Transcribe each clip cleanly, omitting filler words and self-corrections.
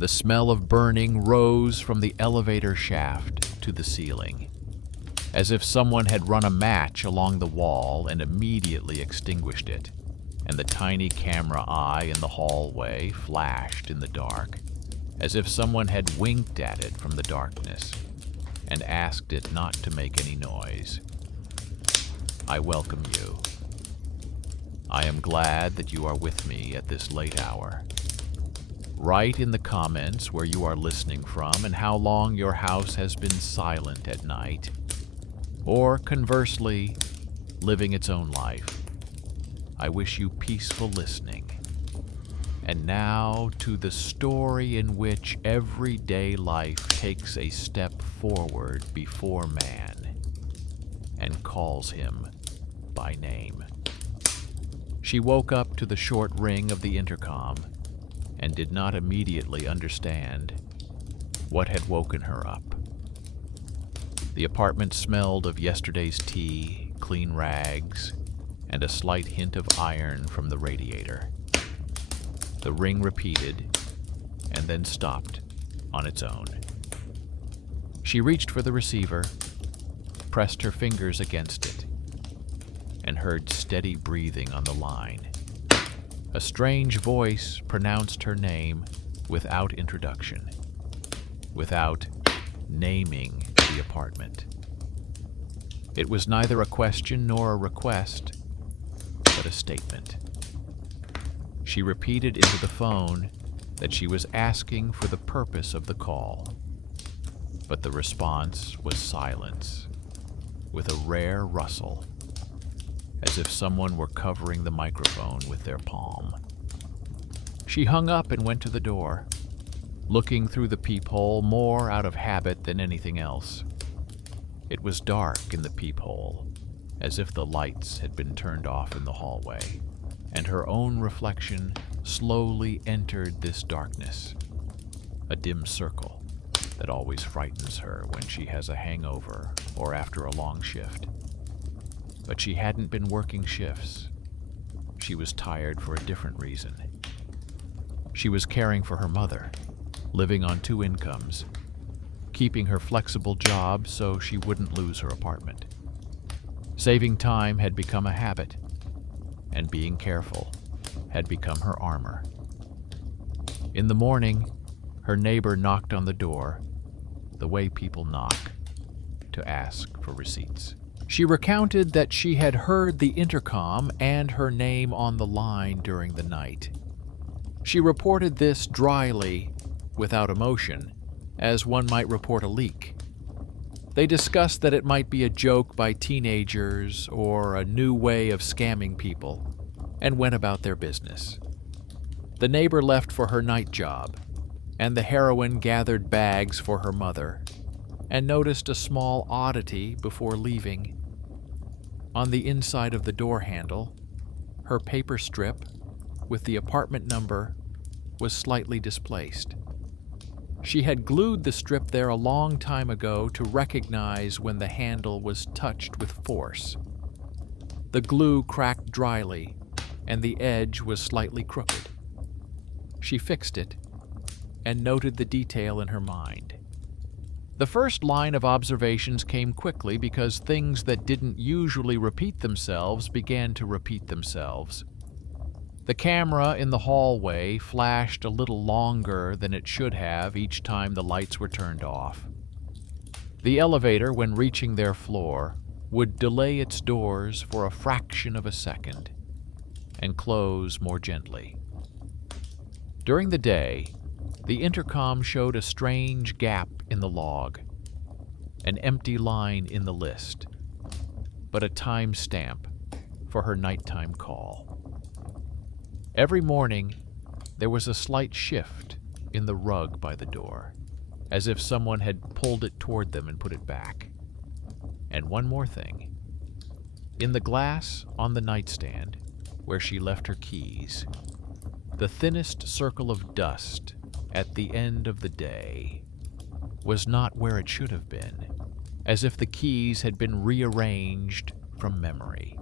The smell of burning rose from the elevator shaft to the ceiling, as if someone had run a match along the wall and immediately extinguished it, and the tiny camera eye in the hallway flashed in the dark, as if someone had winked at it from the darkness and asked it not to make any noise. I welcome you. I am glad that you are with me at this late hour. Write in the comments where you are listening from and how long your house has been silent at night, or conversely, living its own life. I wish you peaceful listening. And now to the story in which everyday life takes a step forward before man and calls him by name. She woke up to the short ring of the intercom and did not immediately understand what had woken her up. The apartment smelled of yesterday's tea, clean rags, and a slight hint of iron from the radiator. The ring repeated and then stopped on its own. She reached for the receiver, pressed her fingers against it, and heard steady breathing on the line. A strange voice pronounced her name without introduction, without naming the apartment. It was neither a question nor a request, but a statement. She repeated into the phone that she was asking for the purpose of the call, but the response was silence, with a rare rustle, as if someone were covering the microphone with their palm. She hung up and went to the door, looking through the peephole more out of habit than anything else. It was dark in the peephole, as if the lights had been turned off in the hallway, and her own reflection slowly entered this darkness, a dim circle that always frightens her when she has a hangover or after a long shift. But she hadn't been working shifts. She was tired for a different reason. She was caring for her mother, living on 2 incomes, keeping her flexible job so she wouldn't lose her apartment. Saving time had become a habit, and being careful had become her armor. In the morning, her neighbor knocked on the door, the way people knock, to ask for receipts. She recounted that she had heard the intercom and her name on the line during the night. She reported this dryly, without emotion, as one might report a leak. They discussed that it might be a joke by teenagers or a new way of scamming people, and went about their business. The neighbor left for her night job, and the heroine gathered bags for her mother, and noticed a small oddity before leaving. On the inside of the door handle, her paper strip with the apartment number was slightly displaced. She had glued the strip there a long time ago to recognize when the handle was touched with force. The glue cracked dryly, and the edge was slightly crooked. She fixed it and noted the detail in her mind. The first line of observations came quickly because things that didn't usually repeat themselves began to repeat themselves. The camera in the hallway flashed a little longer than it should have each time the lights were turned off. The elevator, when reaching their floor, would delay its doors for a fraction of a second and close more gently. During the day, the intercom showed a strange gap in the log, an empty line in the list, but a time stamp for her nighttime call. Every morning, there was a slight shift in the rug by the door, as if someone had pulled it toward them and put it back. And one more thing. In the glass on the nightstand, where she left her keys, the thinnest circle of dust at the end of the day was not where it should have been, as if the keys had been rearranged from memory.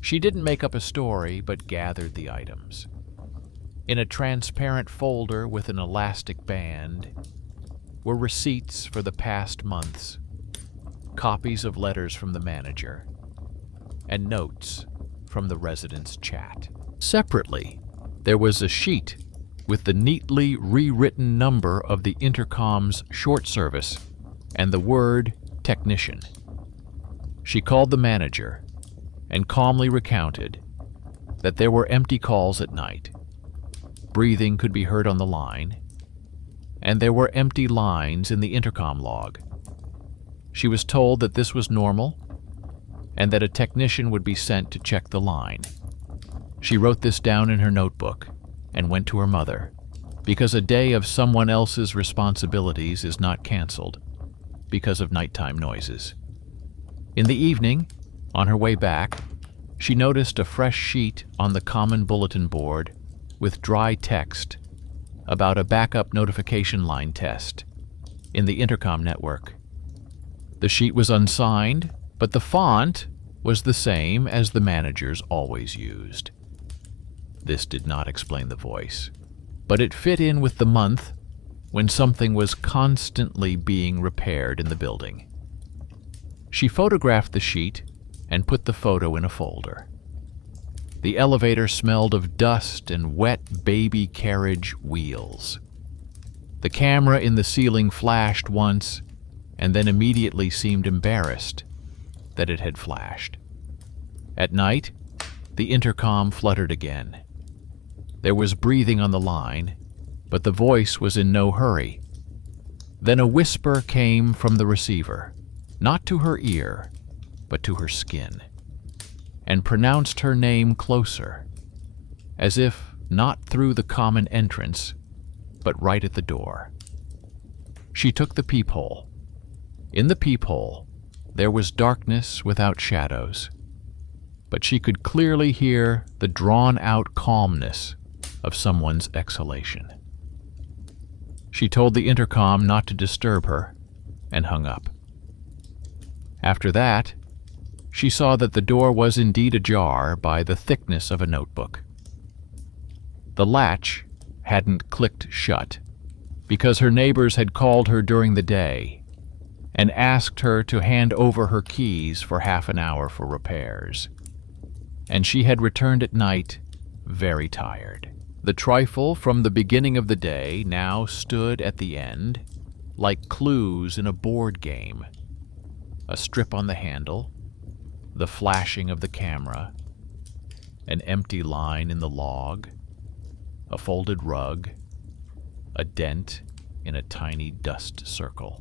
She didn't make up a story, but gathered the items. In a transparent folder with an elastic band were receipts for the past months, copies of letters from the manager, and notes from the residents' chat. Separately, there was a sheet with the neatly rewritten number of the intercom's short service and the word technician. She called the manager and calmly recounted that there were empty calls at night. Breathing could be heard on the line, and there were empty lines in the intercom log. She was told that this was normal and that a technician would be sent to check the line. She wrote this down in her notebook and went to her mother, because a day of someone else's responsibilities is not canceled because of nighttime noises. In the evening, on her way back, she noticed a fresh sheet on the common bulletin board with dry text about a backup notification line test in the intercom network. The sheet was unsigned, but the font was the same as the managers always used. This did not explain the voice, but it fit in with the month when something was constantly being repaired in the building. She photographed the sheet and put the photo in a folder. The elevator smelled of dust and wet baby carriage wheels. The camera in the ceiling flashed once and then immediately seemed embarrassed that it had flashed. At night, the intercom fluttered again. There was breathing on the line, but the voice was in no hurry. Then a whisper came from the receiver, not to her ear, but to her skin, and pronounced her name closer, as if not through the common entrance, but right at the door. She took the peephole. In the peephole, there was darkness without shadows, but she could clearly hear the drawn-out calmness of someone's exhalation. She told the intercom not to disturb her and hung up. After that, she saw that the door was indeed ajar by the thickness of a notebook. The latch hadn't clicked shut because her neighbors had called her during the day and asked her to hand over her keys for half an hour for repairs. And she had returned at night very tired. The trifle from the beginning of the day now stood at the end, like clues in a board game. A strip on the handle, the flashing of the camera, an empty line in the log, a folded rug, a dent in a tiny dust circle.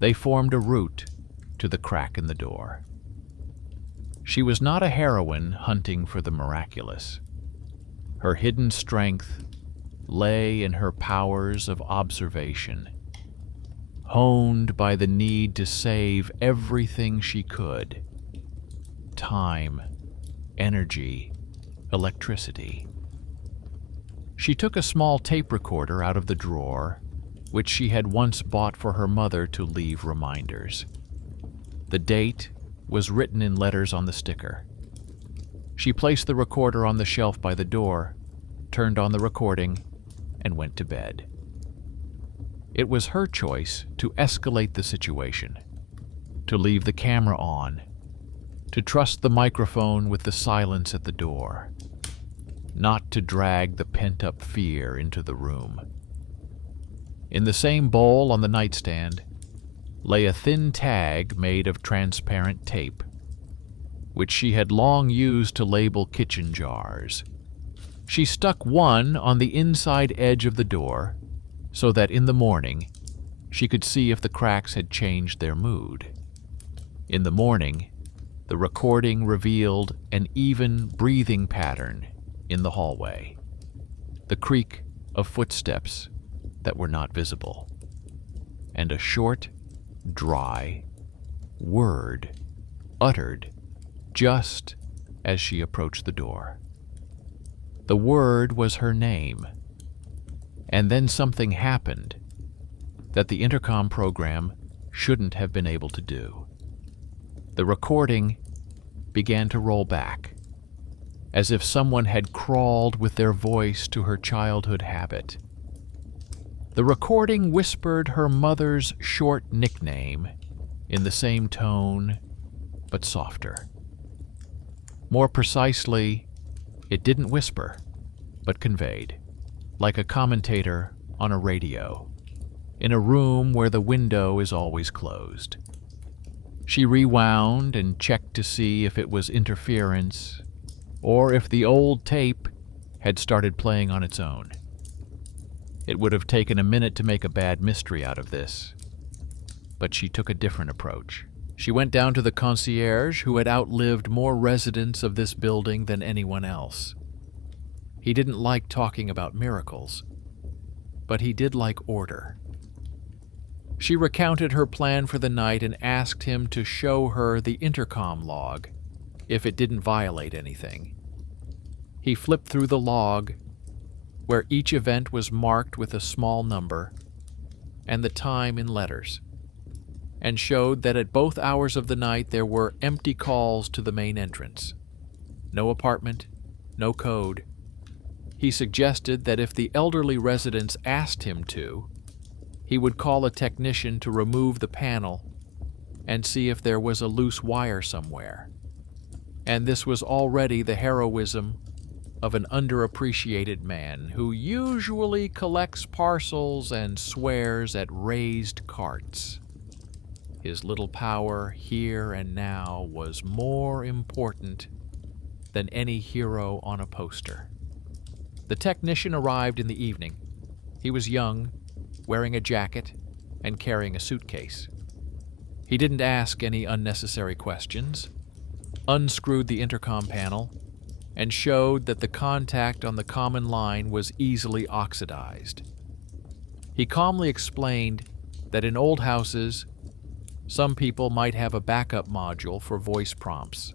They formed a route to the crack in the door. She was not a heroine hunting for the miraculous. Her hidden strength lay in her powers of observation, honed by the need to save everything she could: time, energy, electricity. She took a small tape recorder out of the drawer, which she had once bought for her mother to leave reminders. The date was written in letters on the sticker. She placed the recorder on the shelf by the door, turned on the recording, and went to bed. It was her choice to escalate the situation, to leave the camera on, to trust the microphone with the silence at the door, not to drag the pent-up fear into the room. In the same bowl on the nightstand lay a thin tag made of transparent tape, which she had long used to label kitchen jars. She stuck one on the inside edge of the door so that in the morning she could see if the cracks had changed their mood. In the morning, the recording revealed an even breathing pattern in the hallway, the creak of footsteps that were not visible, and a short, dry word uttered just as she approached the door. The word was her name, and then something happened that the intercom program shouldn't have been able to do. The recording began to roll back, as if someone had crawled with their voice to her childhood habit. The recording whispered her mother's short nickname in the same tone, but softer. More precisely, it didn't whisper, but conveyed, like a commentator on a radio, in a room where the window is always closed. She rewound and checked to see if it was interference, or if the old tape had started playing on its own. It would have taken a minute to make a bad mystery out of this, but she took a different approach. She went down to the concierge, who had outlived more residents of this building than anyone else. He didn't like talking about miracles, but he did like order. She recounted her plan for the night and asked him to show her the intercom log, if it didn't violate anything. He flipped through the log, where each event was marked with a small number and the time in letters, and showed that at both hours of the night there were empty calls to the main entrance. No apartment, no code. He suggested that if the elderly residents asked him to, he would call a technician to remove the panel and see if there was a loose wire somewhere. And this was already the heroism of an underappreciated man who usually collects parcels and swears at raised carts. His little power here and now was more important than any hero on a poster. The technician arrived in the evening. He was young, wearing a jacket and carrying a suitcase. He didn't ask any unnecessary questions, unscrewed the intercom panel, and showed that the contact on the common line was easily oxidized. He calmly explained that in old houses, some people might have a backup module for voice prompts,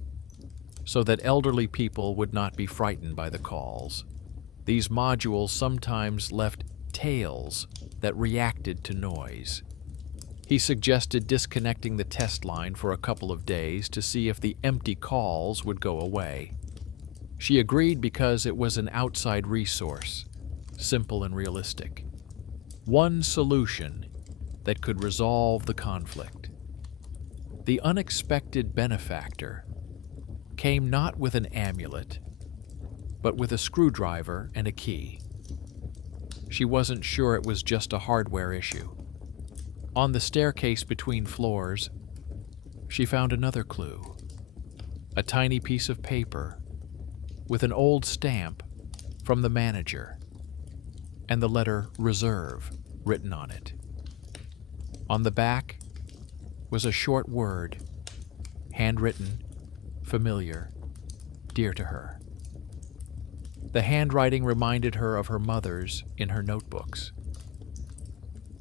so that elderly people would not be frightened by the calls. These modules sometimes left tails that reacted to noise. He suggested disconnecting the test line for a couple of days to see if the empty calls would go away. She agreed because it was an outside resource, simple and realistic. One solution that could resolve the conflict. The unexpected benefactor came not with an amulet, but with a screwdriver and a key. She wasn't sure it was just a hardware issue. On the staircase between floors, she found another clue. A tiny piece of paper with an old stamp from the manager and the letter "Reserve" written on it. On the back was a short word, handwritten, familiar, dear to her. The handwriting reminded her of her mother's in her notebooks.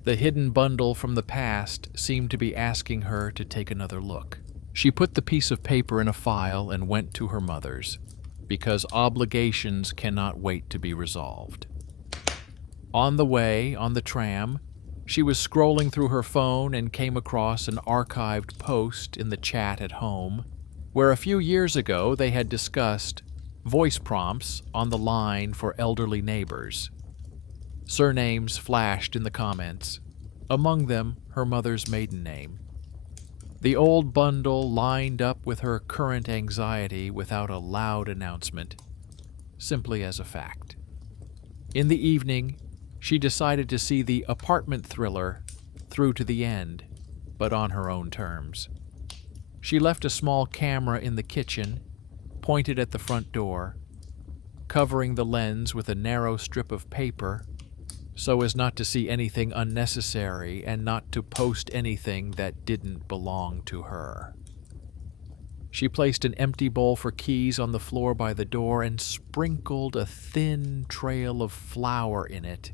The hidden bundle from the past seemed to be asking her to take another look. She put the piece of paper in a file and went to her mother's, because obligations cannot wait to be resolved. On the way, on the tram, she was scrolling through her phone and came across an archived post in the chat at home, where a few years ago they had discussed voice prompts on the line for elderly neighbors. Surnames flashed in the comments, among them her mother's maiden name. The old bundle lined up with her current anxiety without a loud announcement, simply as a fact. In the evening, she decided to see the apartment thriller through to the end, but on her own terms. She left a small camera in the kitchen, pointed at the front door, covering the lens with a narrow strip of paper so as not to see anything unnecessary and not to post anything that didn't belong to her. She placed an empty bowl for keys on the floor by the door and sprinkled a thin trail of flour in it,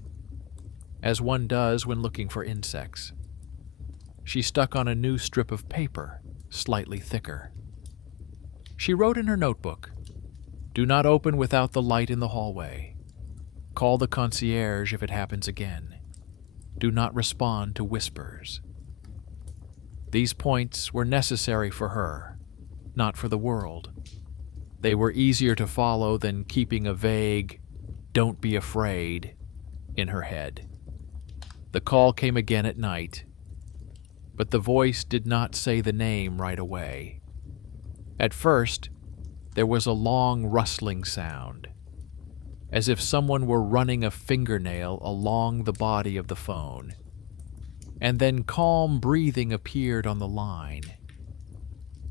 as one does when looking for insects. She stuck on a new strip of paper, slightly thicker. She wrote in her notebook, "Do not open without the light in the hallway. Call the concierge if it happens again. Do not respond to whispers." These points were necessary for her, not for the world. They were easier to follow than keeping a vague, "don't be afraid," in her head. The call came again at night, but the voice did not say the name right away. At first, there was a long rustling sound, as if someone were running a fingernail along the body of the phone, and then calm breathing appeared on the line.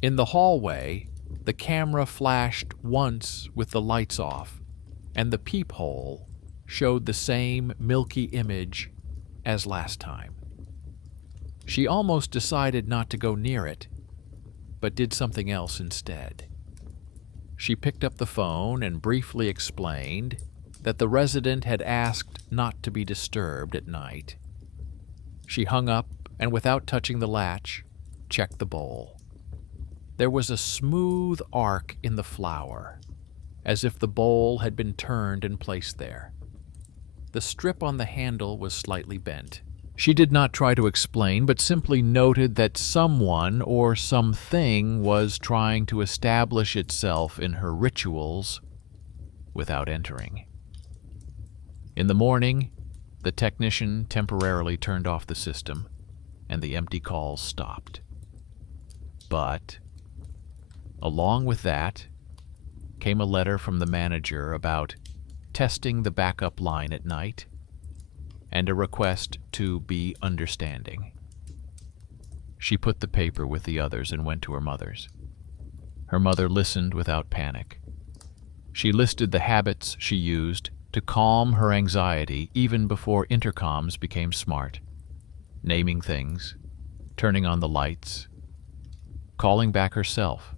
In the hallway, the camera flashed once with the lights off, and the peephole showed the same milky image as last time. She almost decided not to go near it, but did something else instead. She picked up the phone and briefly explained that the resident had asked not to be disturbed at night. She hung up and, without touching the latch, checked the bowl. There was a smooth arc in the flour, as if the bowl had been turned and placed there. The strip on the handle was slightly bent. She did not try to explain, but simply noted that someone or something was trying to establish itself in her rituals without entering. In the morning, the technician temporarily turned off the system, and the empty calls stopped. But, along with that, came a letter from the manager about testing the backup line at night, and a request to be understanding. She put the paper with the others and went to her mother's. Her mother listened without panic. She listed the habits she used to calm her anxiety even before intercoms became smart: naming things, turning on the lights, calling back herself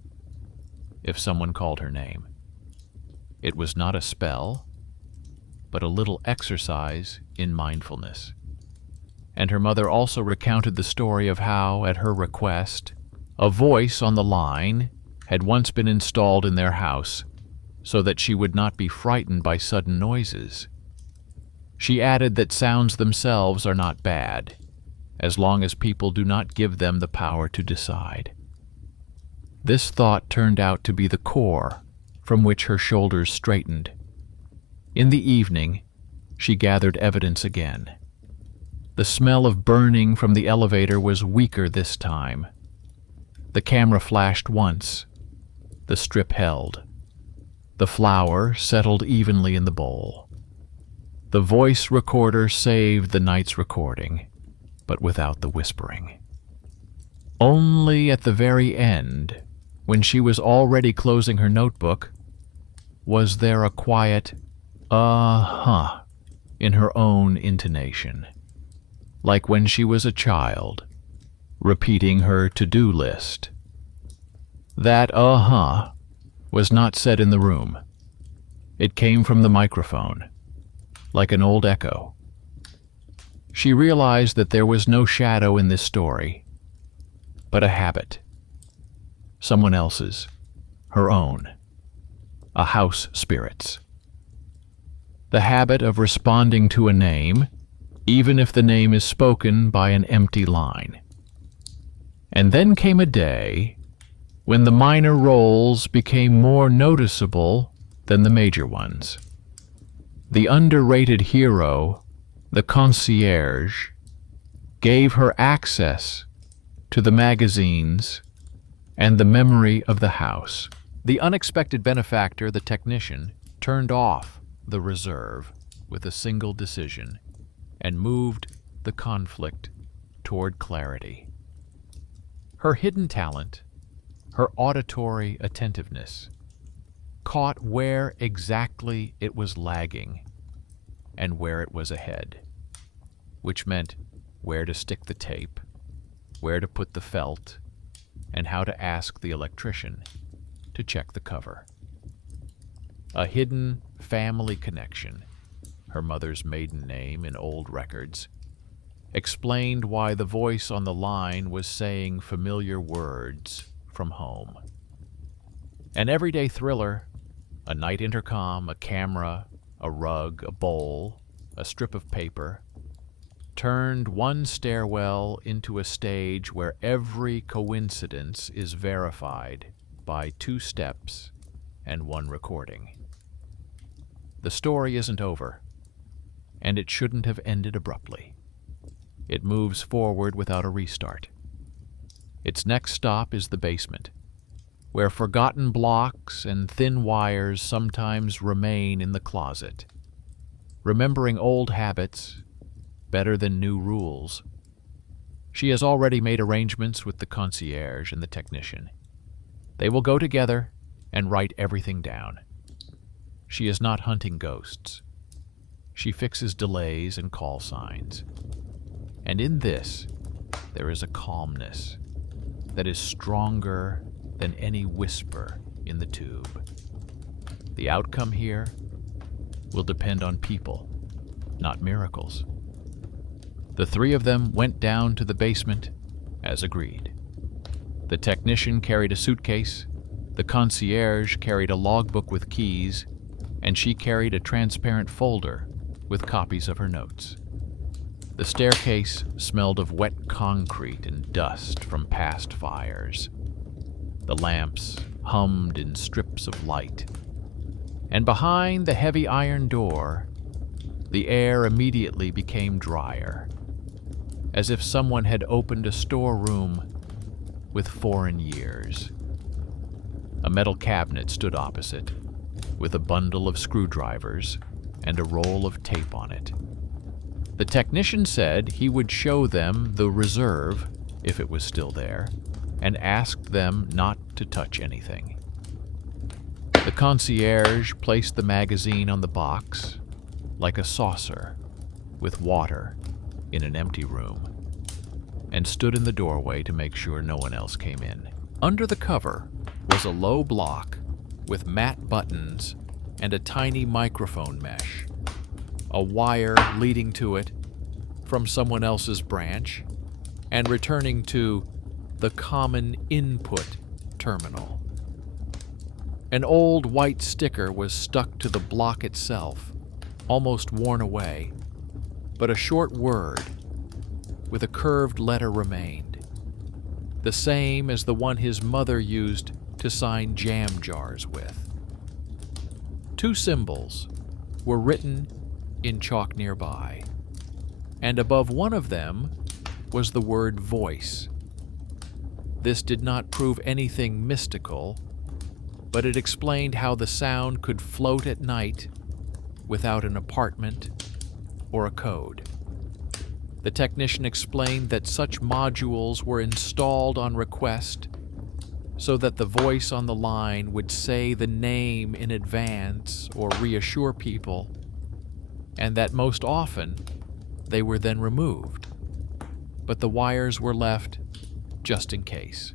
if someone called her name. It was not a spell, but a little exercise in mindfulness. And her mother also recounted the story of how, at her request, a voice on the line had once been installed in their house so that she would not be frightened by sudden noises. She added that sounds themselves are not bad, as long as people do not give them the power to decide. This thought turned out to be the core from which her shoulders straightened. In the evening, she gathered evidence again. The smell of burning from the elevator was weaker this time. The camera flashed once. The strip held. The flour settled evenly in the bowl. The voice recorder saved the night's recording, but without the whispering. Only at the very end, when she was already closing her notebook, was there a quiet "uh-huh" in her own intonation, like when she was a child, repeating her to-do list. That "uh-huh" was not said in the room. It came from the microphone, like an old echo. She realized that there was no shadow in this story, but a habit. Someone else's, her own, a house spirit's. The habit of responding to a name, even if the name is spoken by an empty line. And then came a day when the minor roles became more noticeable than the major ones. The underrated hero, the concierge, gave her access to the magazines and the memory of the house. The unexpected benefactor, the technician, turned off the reserve with a single decision and moved the conflict toward clarity. Her hidden talent, her auditory attentiveness, caught where exactly it was lagging and where it was ahead, which meant where to stick the tape, where to put the felt, and how to ask the electrician to check the cover. A hidden family connection, her mother's maiden name in old records, explained why the voice on the line was saying familiar words from home. An everyday thriller, a night intercom, a camera, a rug, a bowl, a strip of paper, turned one stairwell into a stage where every coincidence is verified by 2 steps and one recording. The story isn't over, and it shouldn't have ended abruptly. It moves forward without a restart. Its next stop is the basement, where forgotten blocks and thin wires sometimes remain in the closet. Remembering old habits, better than new rules. She has already made arrangements with the concierge and the technician. They will go together and write everything down. She is not hunting ghosts. She fixes delays and call signs. And in this, there is a calmness that is stronger than any whisper in the tube. The outcome here will depend on people, not miracles. The three of them went down to the basement as agreed. The technician carried a suitcase, the concierge carried a logbook with keys, and she carried a transparent folder with copies of her notes. The staircase smelled of wet concrete and dust from past fires. The lamps hummed in strips of light. And behind the heavy iron door, the air immediately became drier, as if someone had opened a storeroom with foreign years. A metal cabinet stood opposite, with a bundle of screwdrivers and a roll of tape on it. The technician said he would show them the reserve, if it was still there, and asked them not to touch anything. The concierge placed the magazine on the box, like a saucer, with water in an empty room, and stood in the doorway to make sure no one else came in. Under the cover was a low block with matte buttons and a tiny microphone mesh, a wire leading to it from someone else's branch and returning to the common input terminal. An old white sticker was stuck to the block itself, almost worn away, but a short word with a curved letter remained, the same as the one his mother used to sign jam jars with. Two symbols were written in chalk nearby, and above one of them was the word voice. This did not prove anything mystical, but it explained how the sound could float at night without an apartment or a code. The technician explained that such modules were installed on request so that the voice on the line would say the name in advance or reassure people, and that most often they were then removed, but the wires were left just in case.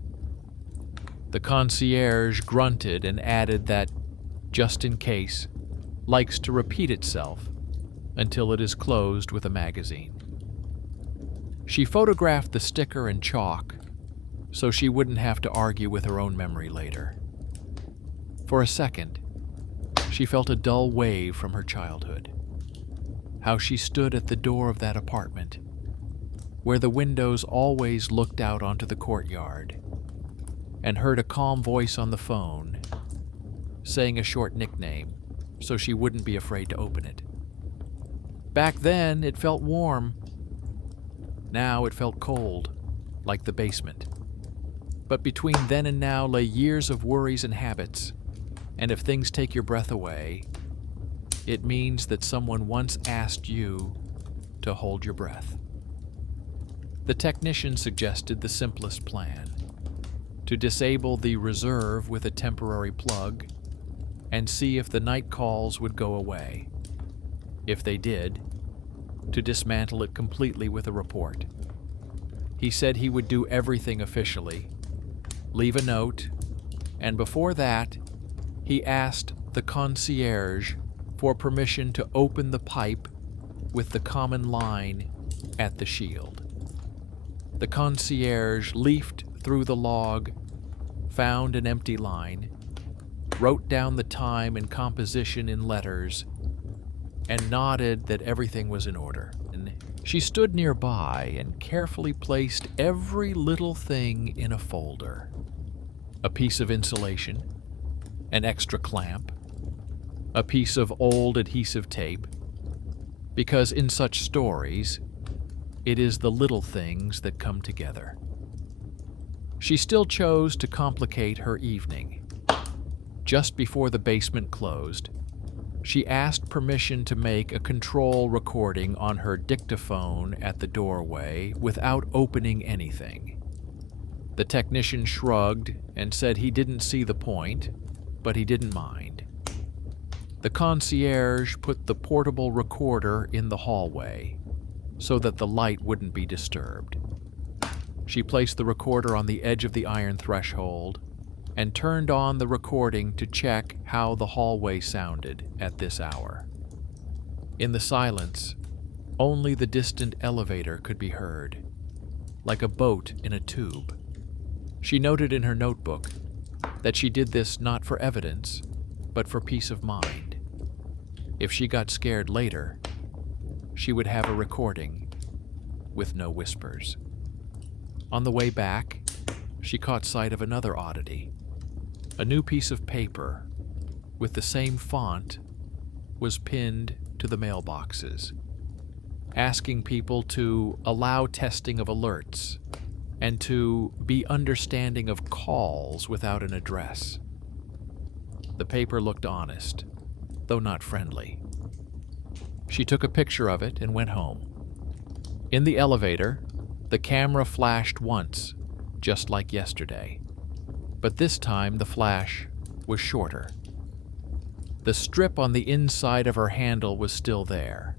The concierge grunted and added that just in case likes to repeat itself until it is closed with a magazine. She photographed the sticker in chalk so she wouldn't have to argue with her own memory later. For a second, she felt a dull wave from her childhood. How she stood at the door of that apartment, where the windows always looked out onto the courtyard, and heard a calm voice on the phone saying a short nickname so she wouldn't be afraid to open it. Back then, it felt warm. Now it felt cold, like the basement. But between then and now lay years of worries and habits, and if things take your breath away, it means that someone once asked you to hold your breath. The technician suggested the simplest plan: to disable the reserve with a temporary plug and see if the night calls would go away. If they did, to dismantle it completely with a report. He said he would do everything officially, leave a note, and before that, he asked the concierge for permission to open the pipe with the common line at the shield. The concierge leafed through the log, found an empty line, wrote down the time and composition in letters, and nodded that everything was in order. And she stood nearby and carefully placed every little thing in a folder. A piece of insulation, an extra clamp, a piece of old adhesive tape, because in such stories, it is the little things that come together. She still chose to complicate her evening. Just before the basement closed, she asked permission to make a control recording on her dictaphone at the doorway without opening anything. The technician shrugged and said he didn't see the point, but he didn't mind. The concierge put the portable recorder in the hallway so that the light wouldn't be disturbed. She placed the recorder on the edge of the iron threshold and turned on the recording to check how the hallway sounded at this hour. In the silence, only the distant elevator could be heard, like a boat in a tube. She noted in her notebook that she did this not for evidence, but for peace of mind. If she got scared later, she would have a recording with no whispers. On the way back, she caught sight of another oddity. A new piece of paper with the same font was pinned to the mailboxes, asking people to allow testing of alerts and to be understanding of calls without an address. The paper looked honest, though not friendly. She took a picture of it and went home. In the elevator, the camera flashed once, just like yesterday, but this time the flash was shorter. The strip on the inside of her handle was still there.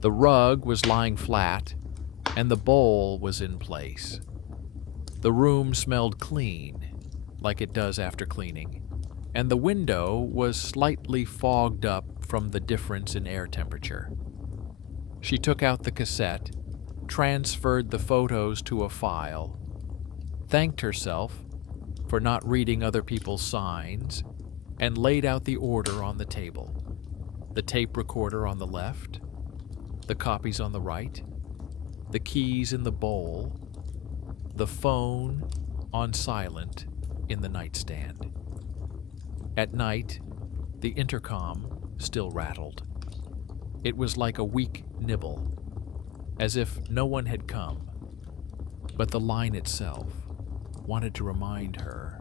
The rug was lying flat, and the bowl was in place. The room smelled clean, like it does after cleaning, and the window was slightly fogged up from the difference in air temperature. She took out the cassette, transferred the photos to a file, thanked herself for not reading other people's signs, and laid out the order on the table. The tape recorder on the left, the copies on the right, the keys in the bowl, the phone on silent in the nightstand. At night, the intercom still rattled. It was like a weak nibble, as if no one had come, but the line itself wanted to remind her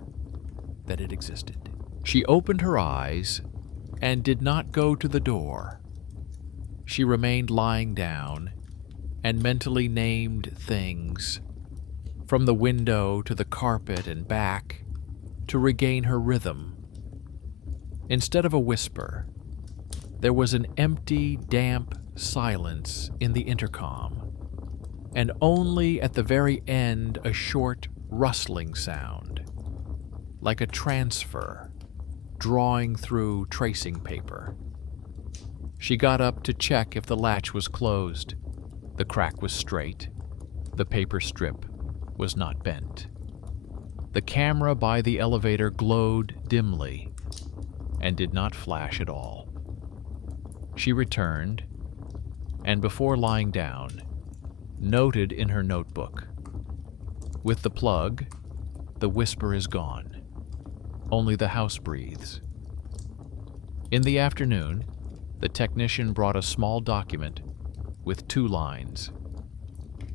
that it existed. She opened her eyes and did not go to the door. She remained lying down and mentally named things, from the window to the carpet and back, to regain her rhythm. Instead of a whisper, there was an empty, damp silence in the intercom, and only at the very end a short rustling sound, like a transfer drawing through tracing paper. She got up to check if the latch was closed. The crack was straight. The paper strip was not bent. The camera by the elevator glowed dimly and did not flash at all. She returned, and before lying down, noted in her notebook, "With the plug, the whisper is gone. Only the house breathes." In the afternoon, the technician brought a small document with 2 lines.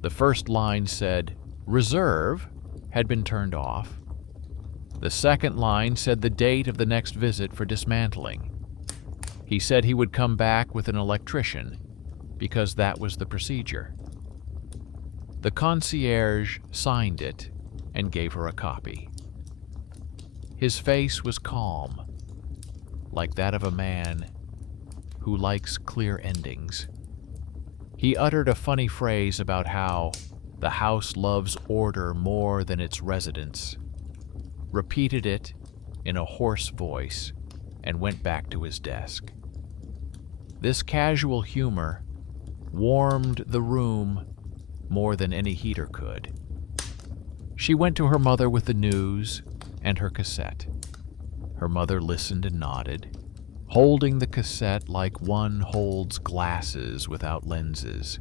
The first line said, "Reserve" had been turned off. The second line said the date of the next visit for dismantling. He said he would come back with an electrician, because that was the procedure. The concierge signed it and gave her a copy. His face was calm, like that of a man who likes clear endings. He uttered a funny phrase about how the house loves order more than its residents, repeated it in a hoarse voice, and went back to his desk. This casual humor warmed the room more than any heater could. She went to her mother with the news and her cassette. Her mother listened and nodded, holding the cassette like one holds glasses without lenses.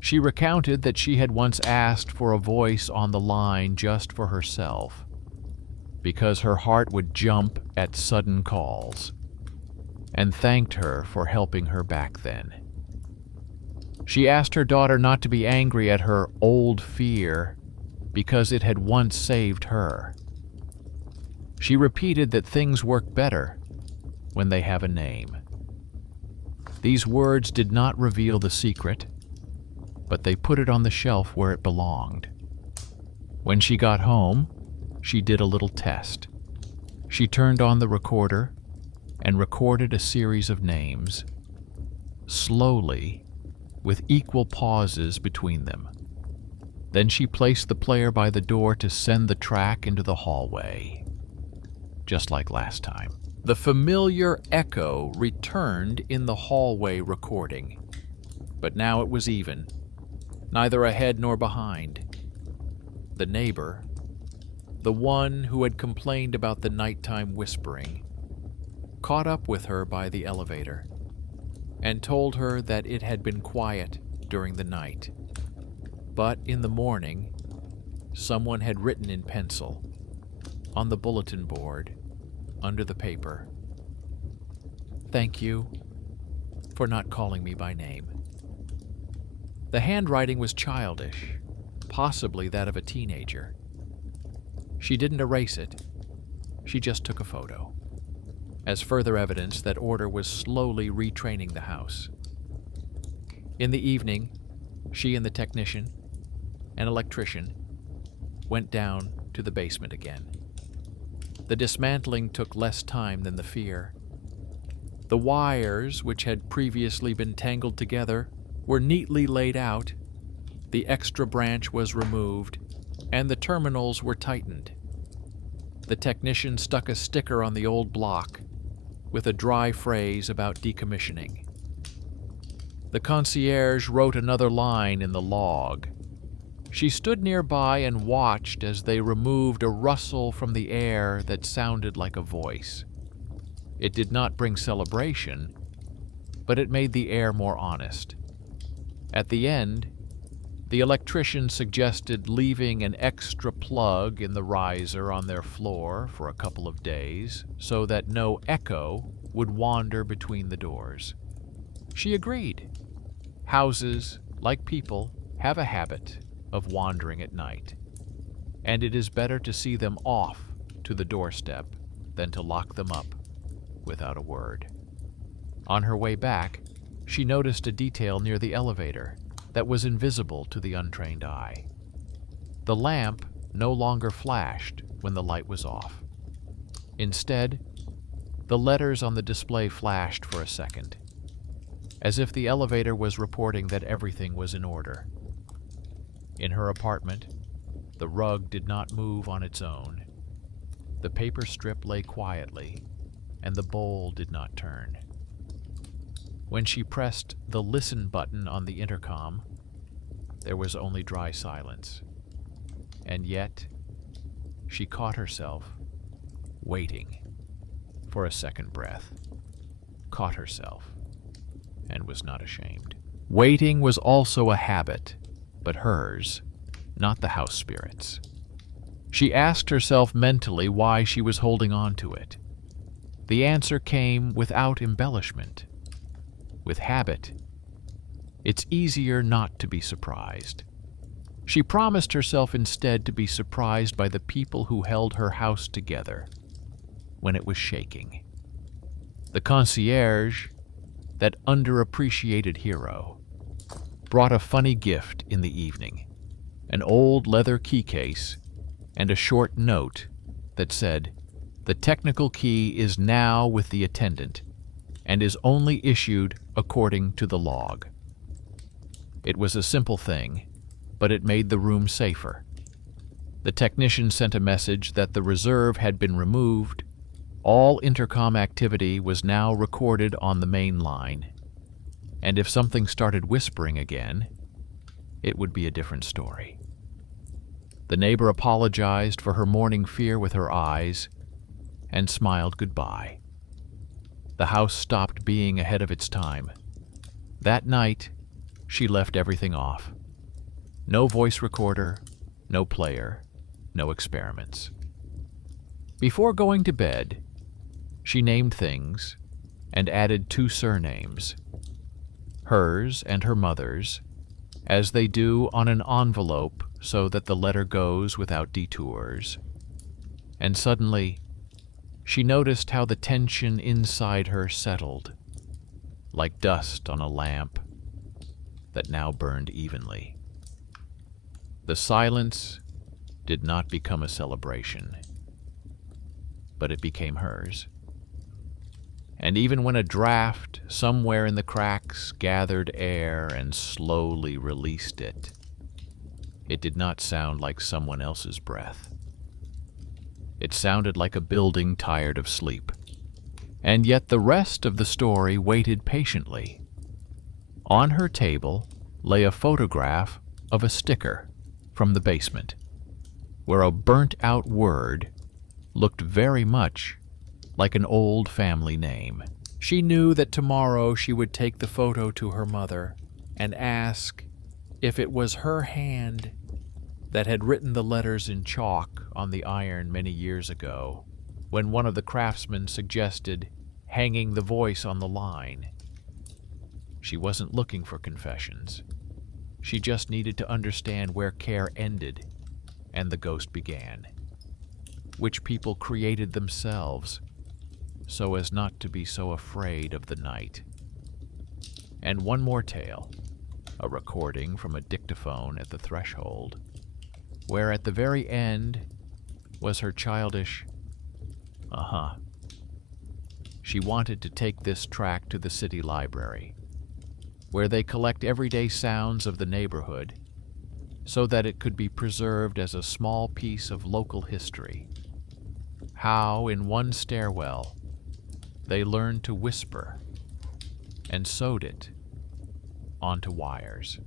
She recounted that she had once asked for a voice on the line just for herself, because her heart would jump at sudden calls, and thanked her for helping her back then. She asked her daughter not to be angry at her old fear because it had once saved her. She repeated that things work better when they have a name. These words did not reveal the secret, but they put it on the shelf where it belonged. When she got home, she did a little test. She turned on the recorder and recorded a series of names, slowly, with equal pauses between them. Then she placed the player by the door to send the track into the hallway, just like last time. The familiar echo returned in the hallway recording, but now it was even, neither ahead nor behind. The neighbor, the one who had complained about the nighttime whispering, caught up with her by the elevator and told her that it had been quiet during the night. But in the morning, someone had written in pencil on the bulletin board under the paper, "Thank you for not calling me by name." The handwriting was childish, possibly that of a teenager. She didn't erase it. She just took a photo, as further evidence that order was slowly retraining the house. In the evening, she and the technician, an electrician, went down to the basement again. The dismantling took less time than the fear. The wires, which had previously been tangled together, were neatly laid out, the extra branch was removed, and the terminals were tightened. The technician stuck a sticker on the old block with a dry phrase about decommissioning. The concierge wrote another line in the log. She stood nearby and watched as they removed a rustle from the air that sounded like a voice. It did not bring celebration, but it made the air more honest. At the end, the electrician suggested leaving an extra plug in the riser on their floor for a couple of days so that no echo would wander between the doors. She agreed. Houses, like people, have a habit of wandering at night, and it is better to see them off to the doorstep than to lock them up without a word. On her way back, she noticed a detail near the elevator that was invisible to the untrained eye. The lamp no longer flashed when the light was off. Instead, the letters on the display flashed for a second, as if the elevator was reporting that everything was in order. In her apartment, the rug did not move on its own. The paper strip lay quietly, and the bowl did not turn. When she pressed the listen button on the intercom, there was only dry silence. And yet, she caught herself waiting for a second breath, caught herself, and was not ashamed. Waiting was also a habit, but hers, not the house spirit's. She asked herself mentally why she was holding on to it. The answer came without embellishment. With habit, it's easier not to be surprised. She promised herself instead to be surprised by the people who held her house together when it was shaking. The concierge, that underappreciated hero, brought a funny gift in the evening, an old leather key case and a short note that said, "The technical key is now with the attendant and is only issued according to the log." It was a simple thing, but it made the room safer. The technician sent a message that the reserve had been removed. All intercom activity was now recorded on the main line, and if something started whispering again, it would be a different story. The neighbor apologized for her morning fear with her eyes and smiled goodbye. The house stopped being ahead of its time. That night, she left everything off. No voice recorder, no player, no experiments. Before going to bed, she named things and added 2 surnames, hers and her mother's, as they do on an envelope so that the letter goes without detours. And suddenly, she noticed how the tension inside her settled, like dust on a lamp that now burned evenly. The silence did not become a celebration, but it became hers. And even when a draft somewhere in the cracks gathered air and slowly released it, it did not sound like someone else's breath. It sounded like a building tired of sleep. And yet the rest of the story waited patiently. On her table lay a photograph of a sticker from the basement, where a burnt-out word looked very much like an old family name. She knew that tomorrow she would take the photo to her mother and ask if it was her hand that had written the letters in chalk on the iron many years ago, when one of the craftsmen suggested hanging the voice on the line. She wasn't looking for confessions. She just needed to understand where care ended and the ghost began, which people created themselves so as not to be so afraid of the night. And one more tale, a recording from a dictaphone at the threshold, where at the very end was her childish, She wanted to take this track to the city library, where they collect everyday sounds of the neighborhood, so that it could be preserved as a small piece of local history. How, in one stairwell, they learned to whisper and sewed it onto wires.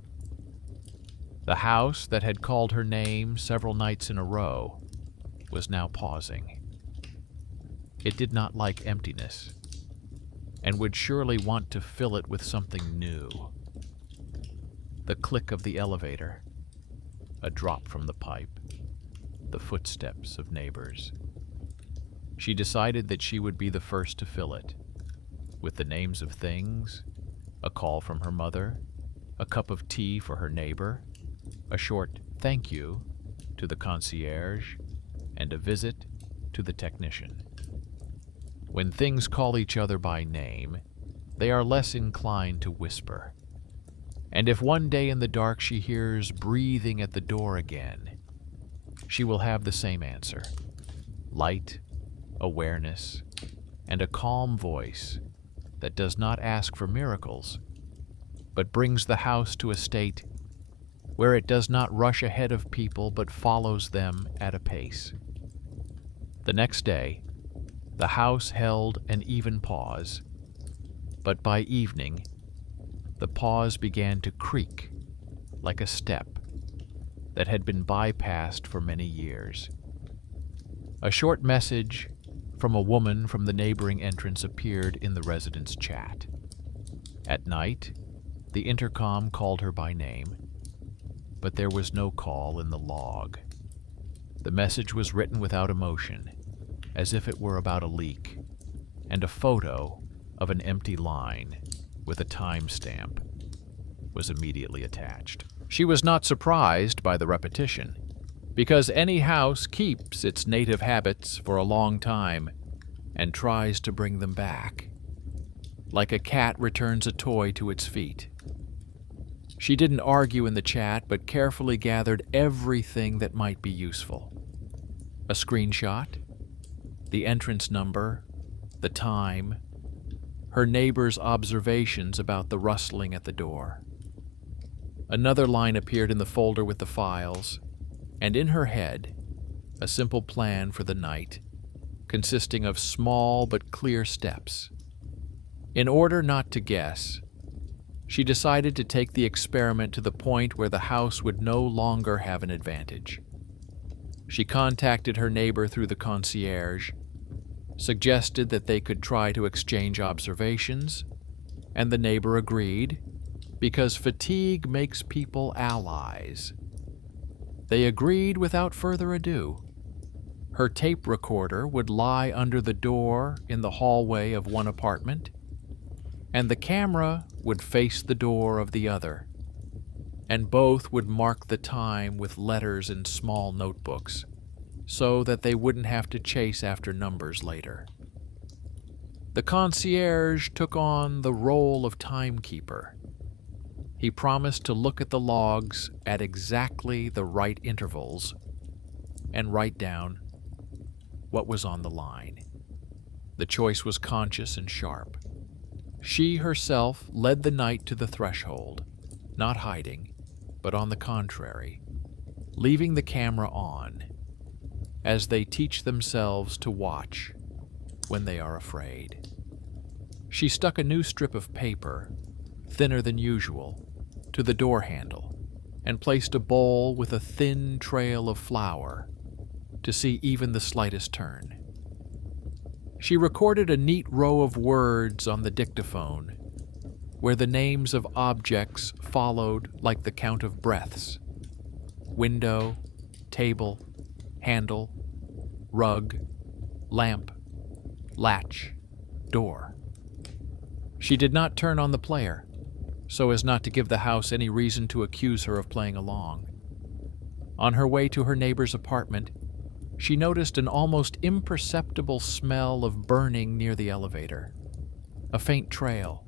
The house that had called her name several nights in a row was now pausing. It did not like emptiness, and would surely want to fill it with something new. The click of the elevator, a drop from the pipe, the footsteps of neighbors. She decided that she would be the first to fill it, with the names of things, a call from her mother, a cup of tea for her neighbor, a short thank you to the concierge, and a visit to the technician. When things call each other by name, they are less inclined to whisper. And if one day in the dark she hears breathing at the door again, she will have the same answer: light, awareness, and a calm voice that does not ask for miracles, but brings the house to a state where it does not rush ahead of people but follows them at a pace. The next day, the house held an even pause, but by evening, the pause began to creak like a step that had been bypassed for many years. A short message from a woman from the neighboring entrance appeared in the residents' chat. At night, the intercom called her by name, but there was no call in the log. The message was written without emotion, as if it were about a leak, and a photo of an empty line with a timestamp was immediately attached. She was not surprised by the repetition, because any house keeps its native habits for a long time and tries to bring them back, like a cat returns a toy to its feet. She didn't argue in the chat, but carefully gathered everything that might be useful. A screenshot, the entrance number, the time, her neighbor's observations about the rustling at the door. Another line appeared in the folder with the files, and in her head, a simple plan for the night, consisting of small but clear steps. In order not to guess, she decided to take the experiment to the point where the house would no longer have an advantage. She contacted her neighbor through the concierge, suggested that they could try to exchange observations, and the neighbor agreed, because fatigue makes people allies. They agreed without further ado. Her tape recorder would lie under the door in the hallway of one apartment, and the camera would face the door of the other, and both would mark the time with letters in small notebooks so that they wouldn't have to chase after numbers later. The concierge took on the role of timekeeper. He promised to look at the logs at exactly the right intervals and write down what was on the line. The choice was conscious and sharp. She herself led the knight to the threshold, not hiding, but on the contrary, leaving the camera on, as they teach themselves to watch when they are afraid. She stuck a new strip of paper, thinner than usual, to the door handle and placed a bowl with a thin trail of flour to see even the slightest turn. She recorded a neat row of words on the dictaphone, where the names of objects followed like the count of breaths: window, table, handle, rug, lamp, latch, door. She did not turn on the player, so as not to give the house any reason to accuse her of playing along. On her way to her neighbor's apartment, she noticed an almost imperceptible smell of burning near the elevator, a faint trail,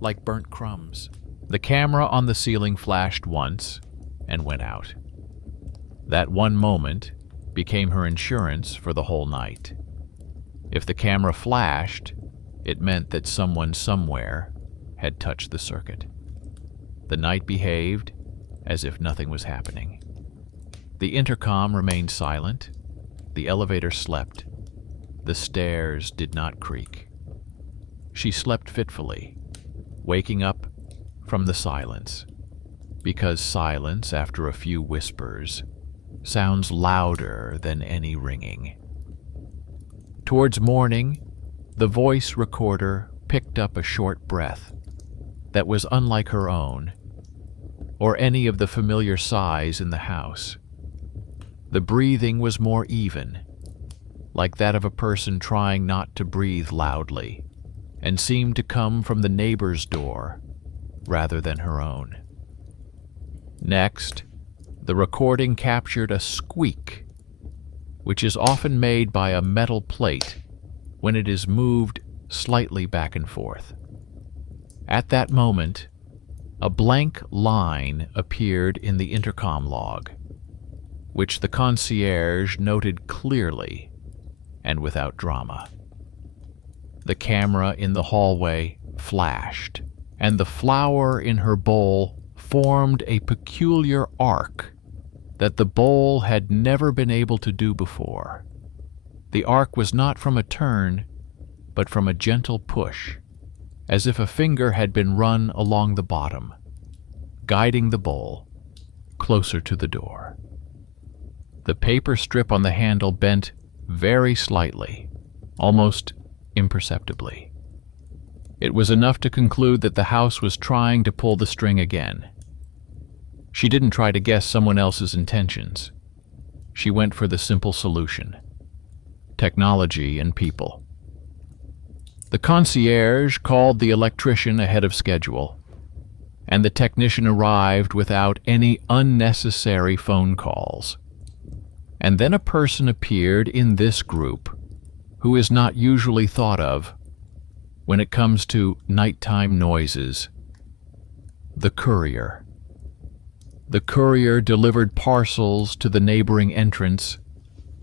like burnt crumbs. The camera on the ceiling flashed once and went out. That one moment became her insurance for the whole night. If the camera flashed, it meant that someone somewhere had touched the circuit. The night behaved as if nothing was happening. The intercom remained silent. The elevator slept. The stairs did not creak. She slept fitfully, waking up from the silence, because silence, after a few whispers, sounds louder than any ringing. Towards morning, the voice recorder picked up a short breath that was unlike her own, or any of the familiar sighs in the house. The breathing was more even, like that of a person trying not to breathe loudly, and seemed to come from the neighbor's door rather than her own. Next, the recording captured a squeak, which is often made by a metal plate when it is moved slightly back and forth. At that moment, a blank line appeared in the intercom log, which the concierge noted clearly and without drama. The camera in the hallway flashed, and the flour in her bowl formed a peculiar arc that the bowl had never been able to do before. The arc was not from a turn, but from a gentle push, as if a finger had been run along the bottom, guiding the bowl closer to the door. The paper strip on the handle bent very slightly, almost imperceptibly. It was enough to conclude that the house was trying to pull the string again. She didn't try to guess someone else's intentions. She went for the simple solution: technology and people. The concierge called the electrician ahead of schedule, and the technician arrived without any unnecessary phone calls. And then a person appeared in this group who is not usually thought of when it comes to nighttime noises: the courier. The courier delivered parcels to the neighboring entrance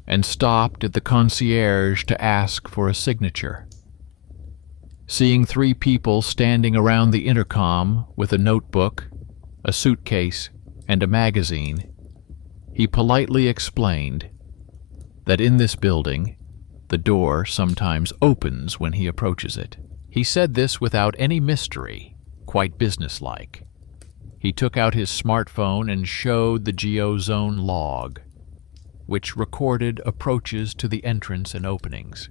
and stopped at the concierge to ask for a signature. Seeing 3 people standing around the intercom with a notebook, a suitcase, and a magazine, he politely explained that in this building, the door sometimes opens when he approaches it. He said this without any mystery, quite businesslike. He took out his smartphone and showed the GeoZone log, which recorded approaches to the entrance and openings.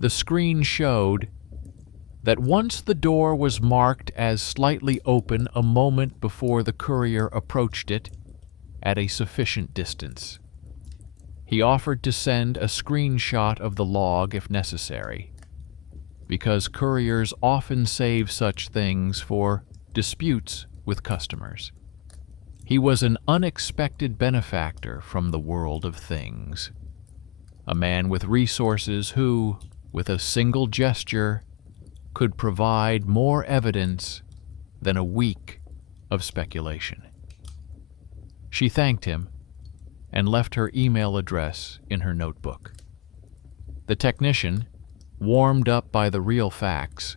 The screen showed that once the door was marked as slightly open a moment before the courier approached it at a sufficient distance, He offered to send a screenshot of the log if necessary, because couriers often save such things for disputes with customers. He was an unexpected benefactor from the world of things, a man with resources who, with a single gesture, could provide more evidence than a week of speculation. She thanked him and left her email address in her notebook. The technician, warmed up by the real facts,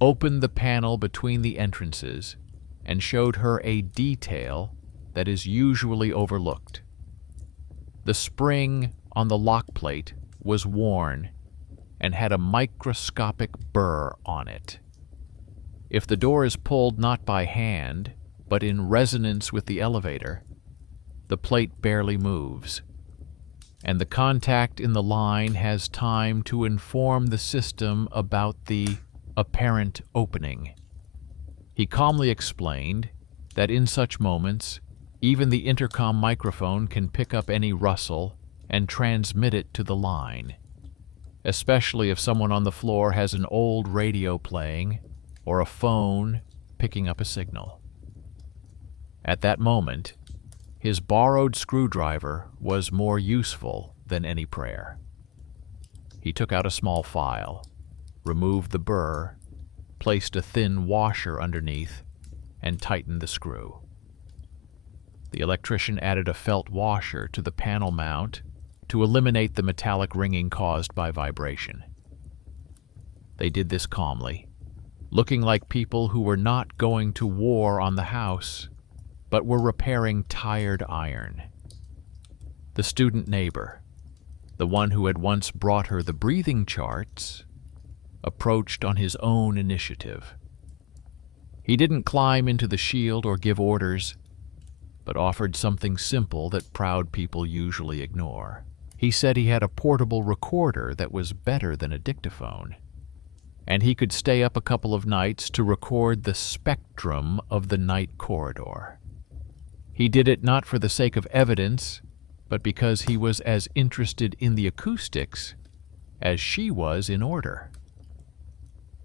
opened the panel between the entrances and showed her a detail that is usually overlooked. The spring on the lock plate was worn and had a microscopic burr on it. If the door is pulled not by hand, but in resonance with the elevator, the plate barely moves, and the contact in the line has time to inform the system about the apparent opening. He calmly explained that in such moments, even the intercom microphone can pick up any rustle and transmit it to the line, especially if someone on the floor has an old radio playing or a phone picking up a signal. At that moment, his borrowed screwdriver was more useful than any prayer. He took out a small file, removed the burr, placed a thin washer underneath, and tightened the screw. The electrician added a felt washer to the panel mount to eliminate the metallic ringing caused by vibration. They did this calmly, looking like people who were not going to war on the house, but were repairing tired iron. The student neighbor, the one who had once brought her the breathing charts, approached on his own initiative. He didn't climb into the shield or give orders, but offered something simple that proud people usually ignore. He said he had a portable recorder that was better than a dictaphone, and he could stay up a couple of nights to record the spectrum of the night corridor. He did it not for the sake of evidence, but because he was as interested in the acoustics as she was in order.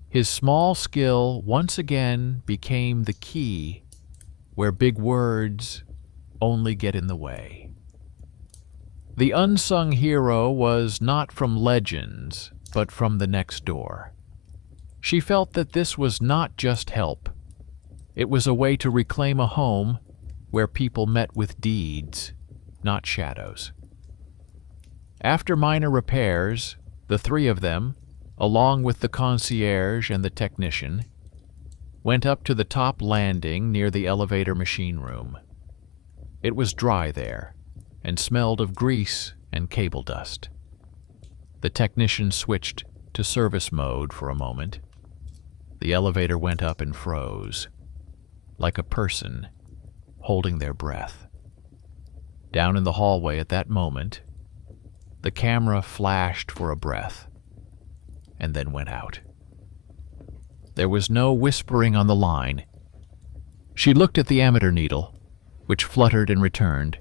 His small skill once again became the key where big words only get in the way. The unsung hero was not from legends, but from the next door. She felt that this was not just help. It was a way to reclaim a home where people met with deeds, not shadows. After minor repairs, the three of them, along with the concierge and the technician, went up to the top landing near the elevator machine room. It was dry there and smelled of grease and cable dust. The technician switched to service mode for a moment. The elevator went up and froze, like a person holding their breath. Down in the hallway at that moment, the camera flashed for a breath and then went out. There was no whispering on the line. She looked at the ammeter needle, which fluttered and returned,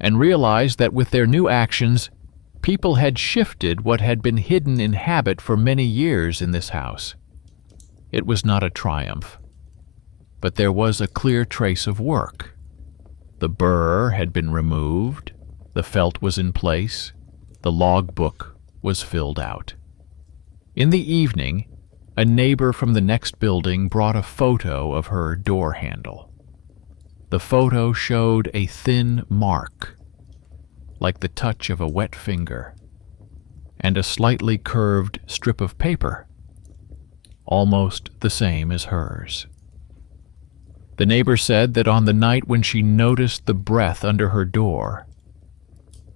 and realized that with their new actions, people had shifted what had been hidden in habit for many years in this house. It was not a triumph, but there was a clear trace of work. The burr had been removed, the felt was in place, the logbook was filled out. In the evening, a neighbor from the next building brought a photo of her door handle. The photo showed a thin mark, like the touch of a wet finger, and a slightly curved strip of paper, almost the same as hers. The neighbor said that on the night when she noticed the breath under her door,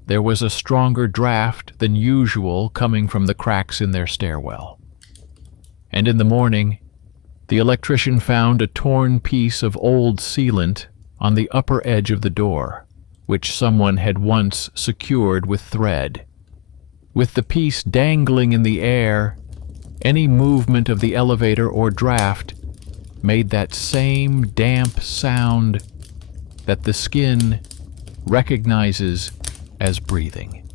there was a stronger draft than usual coming from the cracks in their stairwell. And in the morning, the electrician found a torn piece of old sealant on the upper edge of the door, which someone had once secured with thread. With the piece dangling in the air, any movement of the elevator or draft made that same damp sound that the skin recognizes as breathing.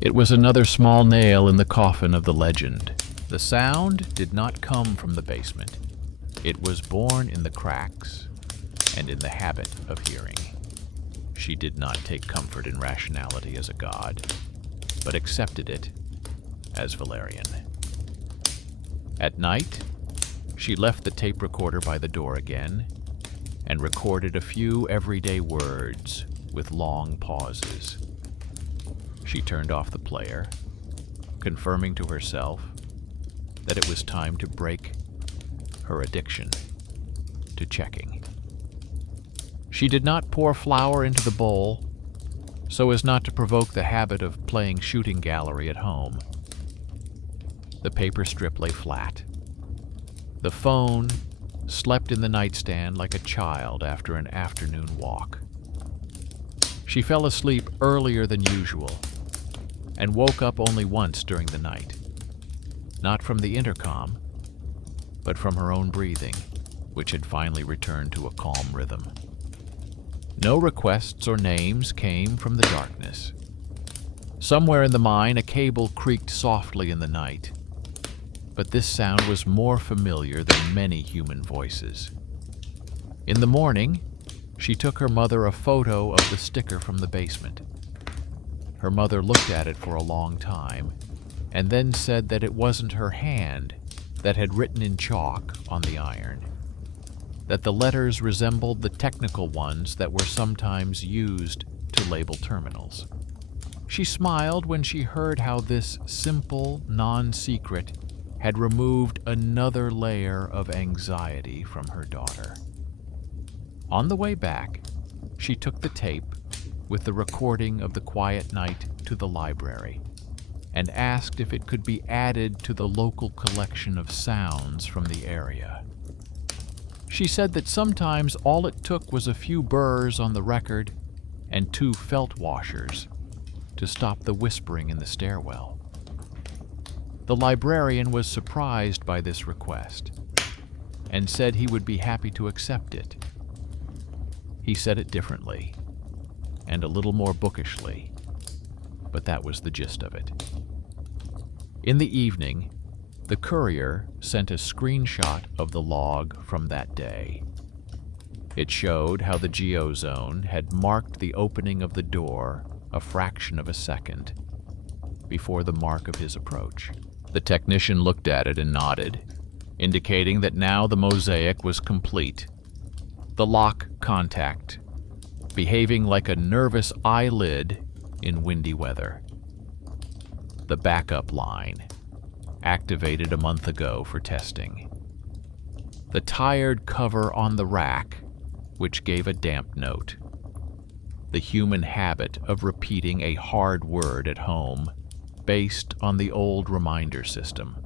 It was another small nail in the coffin of the legend. The sound did not come from the basement. It was born in the cracks and in the habit of hearing. She did not take comfort in rationality as a god, but accepted it as Valerian. At night, she left the tape recorder by the door again and recorded a few everyday words with long pauses. She turned off the player, confirming to herself that it was time to break her addiction to checking. She did not pour flour into the bowl so as not to provoke the habit of playing shooting gallery at home. The paper strip lay flat. The phone slept in the nightstand like a child after an afternoon walk. She fell asleep earlier than usual and woke up only once during the night, not from the intercom, but from her own breathing, which had finally returned to a calm rhythm. No requests or names came from the darkness. Somewhere in the mine, a cable creaked softly in the night, but this sound was more familiar than many human voices. In the morning, she took her mother a photo of the sticker from the basement. Her mother looked at it for a long time, and then said that it wasn't her hand that had written in chalk on the iron, that the letters resembled the technical ones that were sometimes used to label terminals. She smiled when she heard how this simple non-secret had removed another layer of anxiety from her daughter. On the way back, she took the tape with the recording of the quiet night to the library and asked if it could be added to the local collection of sounds from the area. She said that sometimes all it took was a few burrs on the record and 2 felt washers to stop the whispering in the stairwell. The librarian was surprised by this request and said he would be happy to accept it. He said it differently and a little more bookishly, but that was the gist of it. In the evening, the courier sent a screenshot of the log from that day. It showed how the geozone had marked the opening of the door a fraction of a second before the mark of his approach. The technician looked at it and nodded, indicating that now the mosaic was complete. The lock contact, behaving like a nervous eyelid in windy weather. The backup line, activated a month ago for testing. The tired cover on the rack, which gave a damp note. The human habit of repeating a hard word at home based on the old reminder system.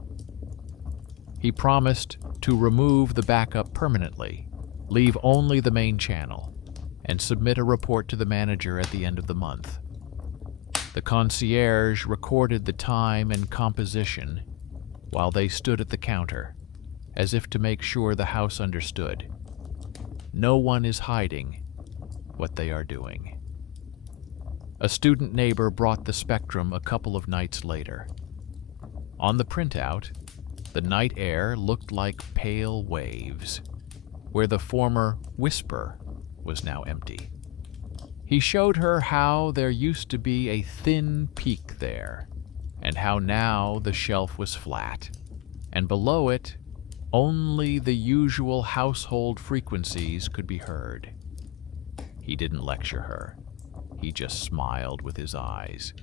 He promised to remove the backup permanently, leave only the main channel, and submit a report to the manager at the end of the month. The concierge recorded the time and composition while they stood at the counter, as if to make sure the house understood. No one is hiding what they are doing. A student neighbor brought the spectrum a couple of nights later. On the printout, the night air looked like pale waves, where the former whisper was now empty. He showed her how there used to be a thin peak there, and how now the shelf was flat, and below it, only the usual household frequencies could be heard. He didn't lecture her. He just smiled with his eyes,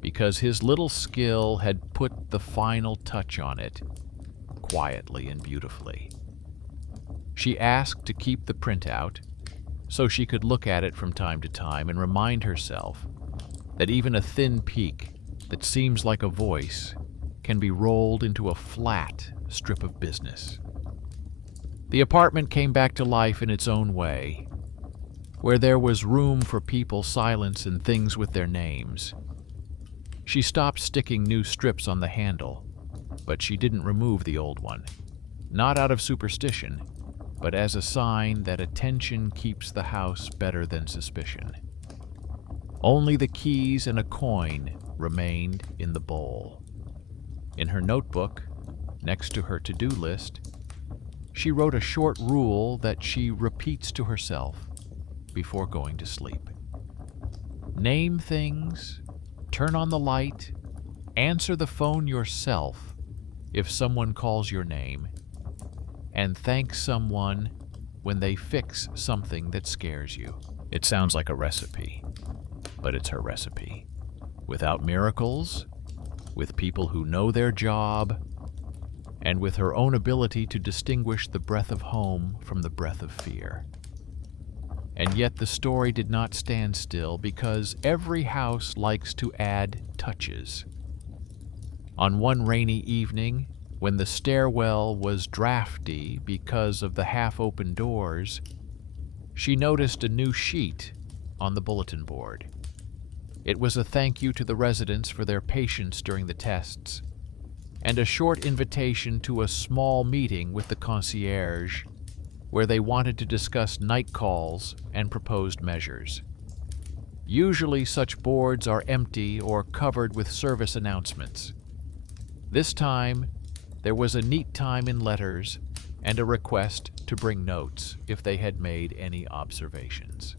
because his little skill had put the final touch on it, quietly and beautifully. She asked to keep the printout so she could look at it from time to time and remind herself that even a thin peak that seems like a voice can be rolled into a flat strip of business. The apartment came back to life in its own way, where there was room for people, silence, and things with their names. She stopped sticking new strips on the handle, but she didn't remove the old one, not out of superstition, but as a sign that attention keeps the house better than suspicion. Only the keys and a coin remained in the bowl. In her notebook, next to her to-do list, she wrote a short rule that she repeats to herself before going to sleep. Name things, turn on the light, answer the phone yourself if someone calls your name, and thank someone when they fix something that scares you. It sounds like a recipe, but it's her recipe. Without miracles, with people who know their job, and with her own ability to distinguish the breath of home from the breath of fear. And yet the story did not stand still, because every house likes to add touches. On one rainy evening, when the stairwell was drafty because of the half-open doors, she noticed a new sheet on the bulletin board. It was a thank you to the residents for their patience during the tests, and a short invitation to a small meeting with the concierge, where they wanted to discuss night calls and proposed measures. Usually such boards are empty or covered with service announcements. This time, there was a neat time in letters and a request to bring notes if they had made any observations.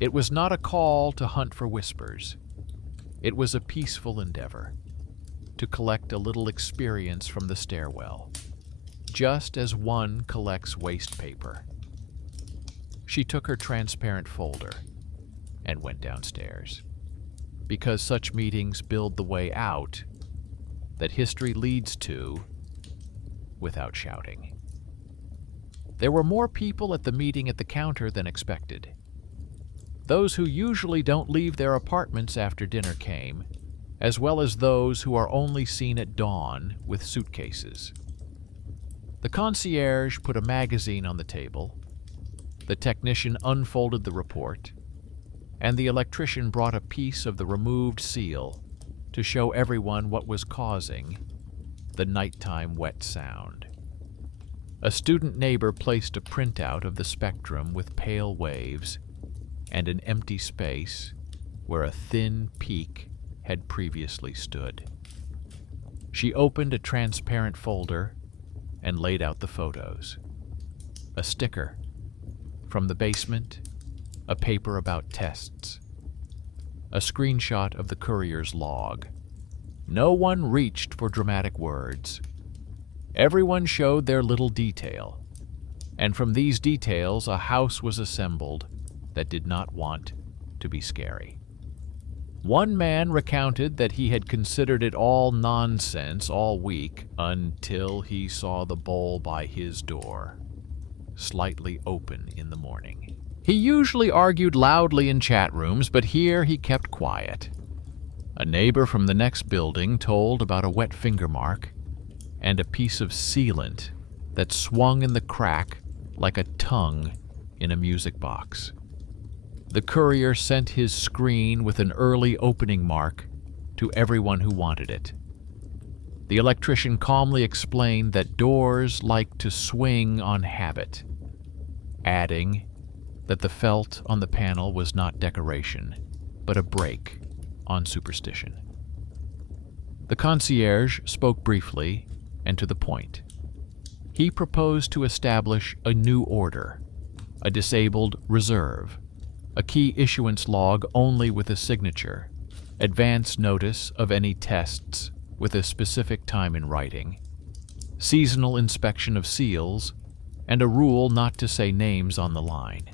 It was not a call to hunt for whispers. It was a peaceful endeavor to collect a little experience from the stairwell, just as one collects waste paper. She took her transparent folder and went downstairs, because such meetings build the way out that history leads to without shouting. There were more people at the meeting at the counter than expected. Those who usually don't leave their apartments after dinner came, as well as those who are only seen at dawn with suitcases. The concierge put a magazine on the table, the technician unfolded the report, and the electrician brought a piece of the removed seal to show everyone what was causing the nighttime wet sound. A student neighbor placed a printout of the spectrum with pale waves and an empty space where a thin peak had previously stood. She opened a transparent folder and laid out the photos. A sticker from the basement, a paper about tests, a screenshot of the courier's log. No one reached for dramatic words. Everyone showed their little detail, and from these details a house was assembled that did not want to be scary. One man recounted that he had considered it all nonsense all week until he saw the bowl by his door, slightly open in the morning. He usually argued loudly in chat rooms, but here he kept quiet. A neighbor from the next building told about a wet finger mark and a piece of sealant that swung in the crack like a tongue in a music box. The courier sent his screen with an early opening mark to everyone who wanted it. The electrician calmly explained that doors like to swing on habit, adding that the felt on the panel was not decoration, but a break on superstition. The concierge spoke briefly and to the point. He proposed to establish a new order, a disabled reserve, a key issuance log only with a signature, advance notice of any tests with a specific time in writing, seasonal inspection of seals, and a rule not to say names on the line.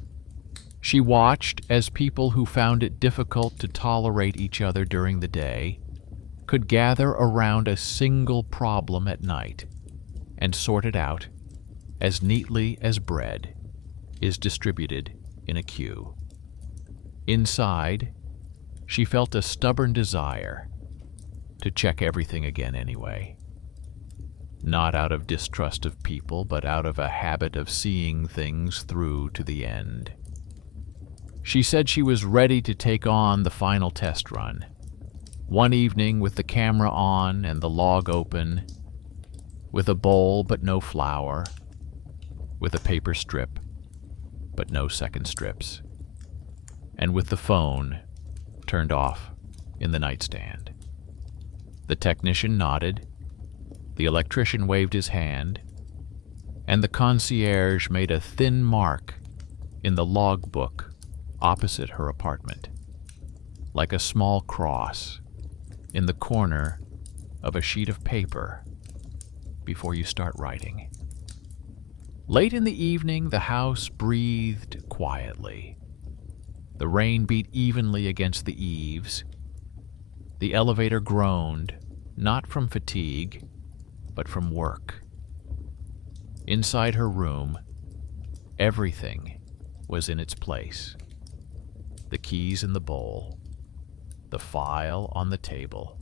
She watched as people who found it difficult to tolerate each other during the day could gather around a single problem at night and sort it out as neatly as bread is distributed in a queue. Inside, she felt a stubborn desire to check everything again anyway. Not out of distrust of people, but out of a habit of seeing things through to the end. She said she was ready to take on the final test run. One evening, with the camera on and the log open, with a bowl but no flour, with a paper strip but no second strips, and with the phone turned off in the nightstand. The technician nodded, the electrician waved his hand, and the concierge made a thin mark in the logbook opposite her apartment, like a small cross in the corner of a sheet of paper before you start writing. Late in the evening, the house breathed quietly. The rain beat evenly against the eaves. The elevator groaned, not from fatigue, but from work. Inside her room, everything was in its place. The keys in the bowl, the file on the table,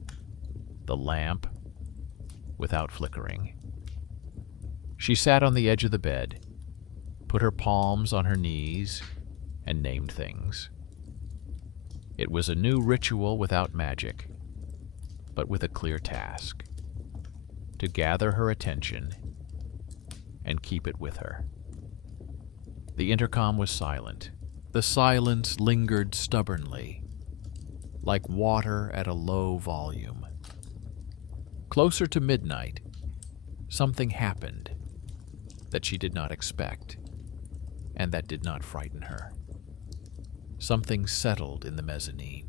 the lamp without flickering. She sat on the edge of the bed, put her palms on her knees, and named things. It was a new ritual without magic, but with a clear task: to gather her attention and keep it with her. The intercom was silent. The silence lingered stubbornly, like water at a low volume. Closer to midnight, something happened that she did not expect, and that did not frighten her. Something settled in the mezzanine,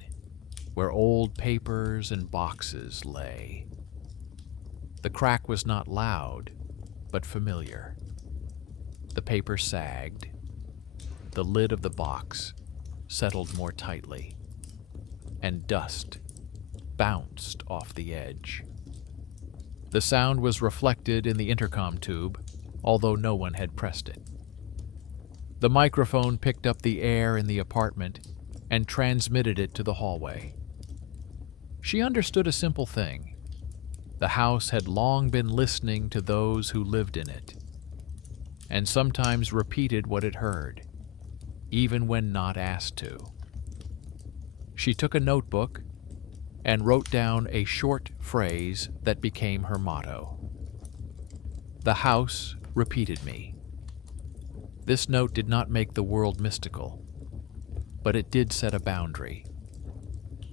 where old papers and boxes lay. The crack was not loud, but familiar. The paper sagged. The lid of the box settled more tightly, and dust bounced off the edge. The sound was reflected in the intercom tube, although no one had pressed it. The microphone picked up the air in the apartment and transmitted it to the hallway. She understood a simple thing. The house had long been listening to those who lived in it, and sometimes repeated what it heard, even when not asked to. She took a notebook and wrote down a short phrase that became her motto. "The house repeated me." This note did not make the world mystical, but it did set a boundary.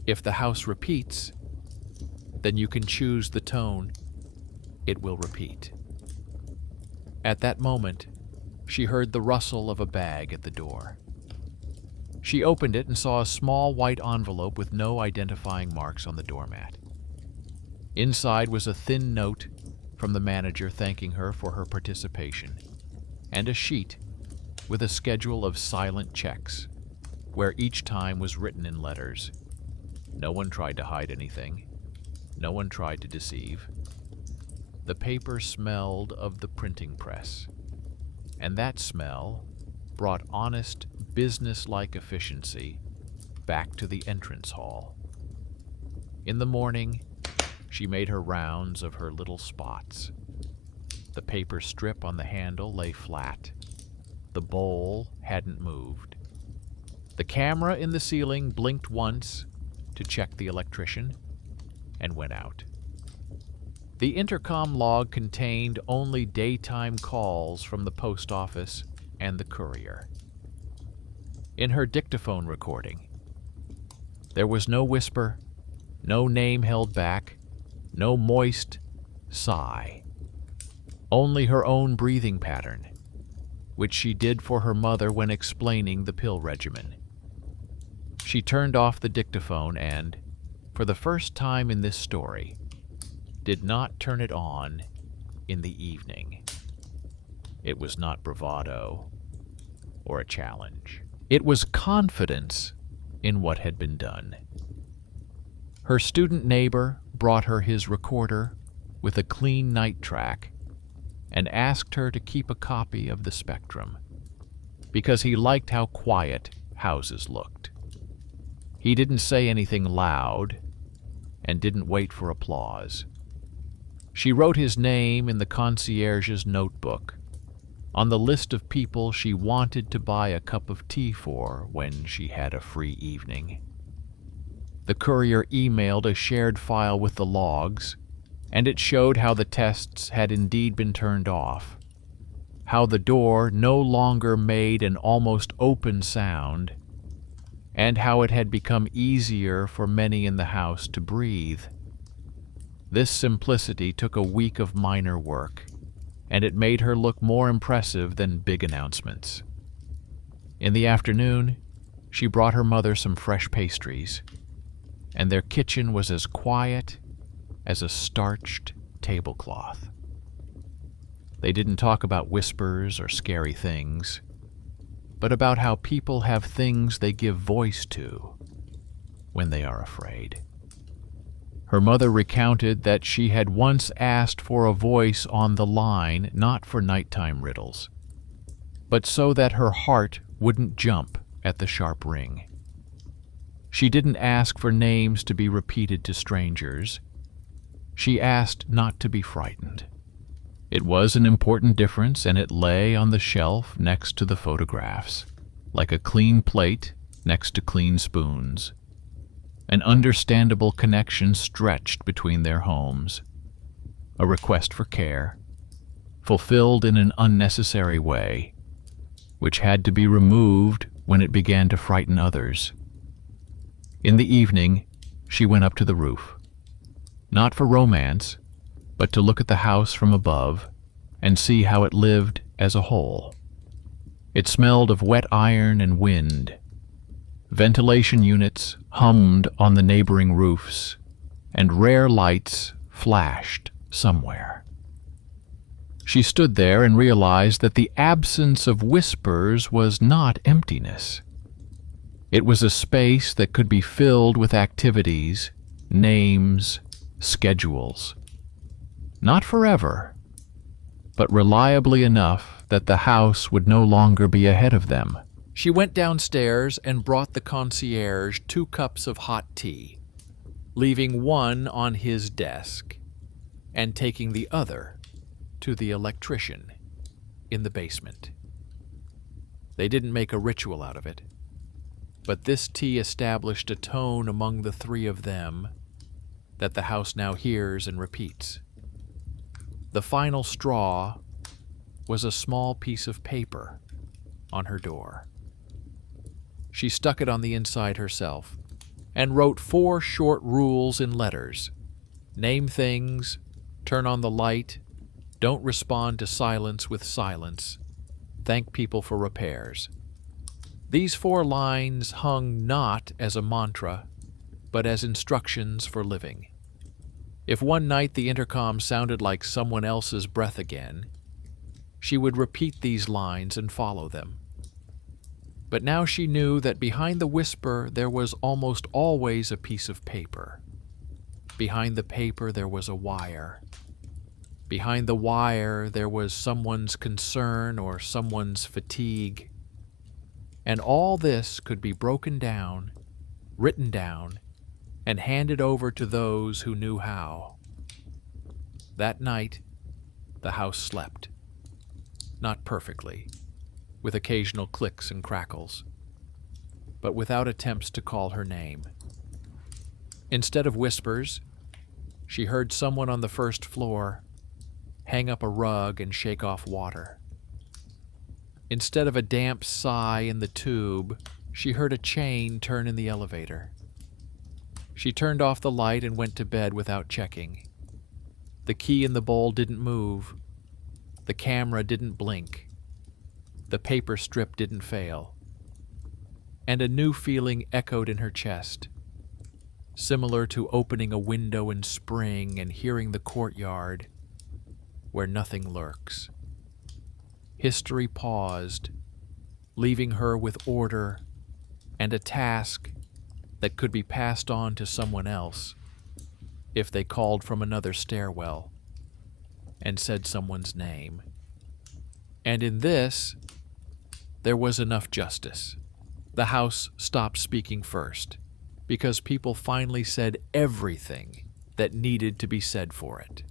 If the house repeats, then you can choose the tone it will repeat. At that moment, she heard the rustle of a bag at the door. She opened it and saw a small white envelope with no identifying marks on the doormat. Inside was a thin note from the manager thanking her for her participation, and a sheet with a schedule of silent checks, where each time was written in letters. No one tried to hide anything. No one tried to deceive. The paper smelled of the printing press, and that smell brought honest, business-like efficiency back to the entrance hall. In the morning, she made her rounds of her little spots. The paper strip on the handle lay flat. The bowl hadn't moved. The camera in the ceiling blinked once to check the electrician and went out. The intercom log contained only daytime calls from the post office and the courier. In her dictaphone recording, there was no whisper, no name held back, no moist sigh. Only her own breathing pattern, which she did for her mother when explaining the pill regimen. She turned off the dictaphone and, for the first time in this story, did not turn it on in the evening. It was not bravado or a challenge. It was confidence in what had been done. Her student neighbor brought her his recorder with a clean night track and asked her to keep a copy of the Spectrum, because he liked how quiet houses looked. He didn't say anything loud and didn't wait for applause. She wrote his name in the concierge's notebook, on the list of people she wanted to buy a cup of tea for when she had a free evening. The courier emailed a shared file with the logs, and it showed how the tests had indeed been turned off, how the door no longer made an almost open sound, and how it had become easier for many in the house to breathe. This simplicity took a week of minor work, and it made her look more impressive than big announcements. In the afternoon, she brought her mother some fresh pastries, and their kitchen was as quiet as a starched tablecloth. They didn't talk about whispers or scary things, but about how people have things they give voice to when they are afraid. Her mother recounted that she had once asked for a voice on the line, not for nighttime riddles, but so that her heart wouldn't jump at the sharp ring. She didn't ask for names to be repeated to strangers. She asked not to be frightened. It was an important difference, and it lay on the shelf next to the photographs, like a clean plate next to clean spoons. An understandable connection stretched between their homes. A request for care, fulfilled in an unnecessary way, which had to be removed when it began to frighten others. In the evening, she went up to the roof, not for romance, but to look at the house from above and see how it lived as a whole. It smelled of wet iron and wind. Ventilation units hummed on the neighboring roofs, and rare lights flashed somewhere. She stood there and realized that the absence of whispers was not emptiness. It was a space that could be filled with activities, names, schedules. Not forever, but reliably enough that the house would no longer be ahead of them. She went downstairs and brought the concierge 2 cups of hot tea, leaving one on his desk and taking the other to the electrician in the basement. They didn't make a ritual out of it, but this tea established a tone among the 3 of them that the house now hears and repeats. The final straw was a small piece of paper on her door. She stuck it on the inside herself and wrote 4 short rules in letters. Name things, turn on the light, don't respond to silence with silence, thank people for repairs. These 4 lines hung not as a mantra, but as instructions for living. If one night the intercom sounded like someone else's breath again, she would repeat these lines and follow them. But now she knew that behind the whisper there was almost always a piece of paper. Behind the paper there was a wire. Behind the wire there was someone's concern or someone's fatigue. And all this could be broken down, written down, and handed over to those who knew how. That night, the house slept. Not perfectly, with occasional clicks and crackles, but without attempts to call her name. Instead of whispers, she heard someone on the first floor hang up a rug and shake off water. Instead of a damp sigh in the tube, she heard a chain turn in the elevator. She turned off the light and went to bed without checking. The key in the bowl didn't move. The camera didn't blink. The paper strip didn't fail. And a new feeling echoed in her chest, similar to opening a window in spring and hearing the courtyard where nothing lurks. History paused, leaving her with order and a task that could be passed on to someone else if they called from another stairwell and said someone's name. And in this, there was enough justice. The house stopped speaking first because people finally said everything that needed to be said for it.